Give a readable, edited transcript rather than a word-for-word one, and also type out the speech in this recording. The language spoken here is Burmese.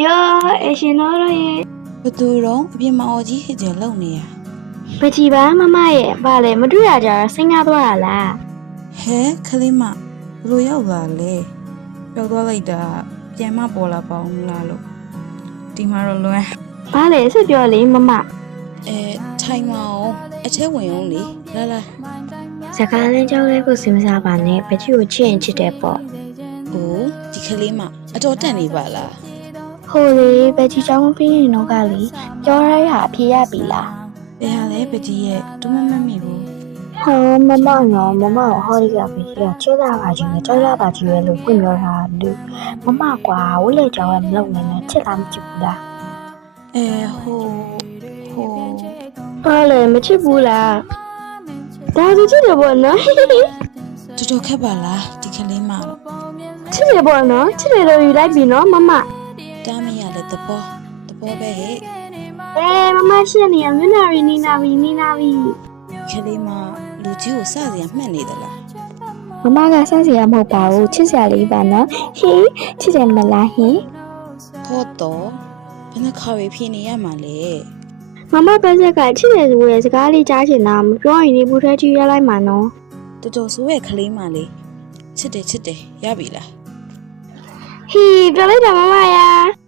ပြောအရှင်တော်ရဲ့ ဘသူတော့အပြင်မအော်ကြီးဟစ်ကြလုံနေရ ပကြီးပါမမရဲ့ဗာလေမတွေ့ရကြတော့စိတ်ငါသွားတာလား ဟဲခလေးမဘလို့ရောက်လာလဲပျောက်သွားလိုက်တာပြန်မပေါ်လာပါအောင်လားလို့ဒီမှာတော့လွမ်း ဗာလေဆက်ပြောလေမမ ထိုင်မအောင်အထဲဝင်အောင်လေလာလာ စကားလမ်းကြောင်းလေးကိုစဉ်းစားပါနဲ့ပကြီးကိုချစ်ရင်ချစ်တယ်ပေါ့ ဟိုဒီခလေးမအတော်တက်နေပါလား ဟိုလေပကြီးချောင်းပြီးရင်တော့ကလေပြောရရအဖြေရပြီလား ဘယ်ဟာလဲပကြီးရဲ့တူးမမိဘူး ဟောမမရောမမဟောဒီကပကြီးကချစ်လာပါချင်းနဲ့ကြောက်ရပါချင်းရဲ့လို့ပြင်ပြောတာလူမမကွာဝိလေကြောင်းရဲ့မလုပ်နေနဲ့ချစ်လားမချစ်ဘူးလား ဟို ဘာလဲမချစ်ဘူးလားဒါဆိုချစ်တယ်ပေါ့နော် တော်တော်ခက်ပါလားဒီခလေးမတော့ ချစ်တယ်ပေါ့နော်ချစ်တယ်လို့ယူလိုက်ပြီနော်မမ တားမရတဲ့သဘောပဲဟဲ့ မမရှင်းနေရမျက်နှာရီနီနာပြီ ခလေးမလူကြီးကိုစစရာမှတ်နေသလား မမကစစရာမဟုတ်ပါဘူးချစ်စရာလေးပါနော်ဟင်ချစ်တယ်မလားဟင် တော့တော့ဘယ်နှခါပဲဖြေနေရမှာလဲ မမပဲဆက်ကချစ်တယ်ဆိုရဲ့စကားလေးကြားချင်တာမပြောရင်ဒီဘူးထဲကြည့်ရလိုက်မှာနော် တော်တော်ဆိုးရဲ့ခလေးမလေးချစ်တယ်ရပြီလား ဟီပြောလိုက်တာမမရာ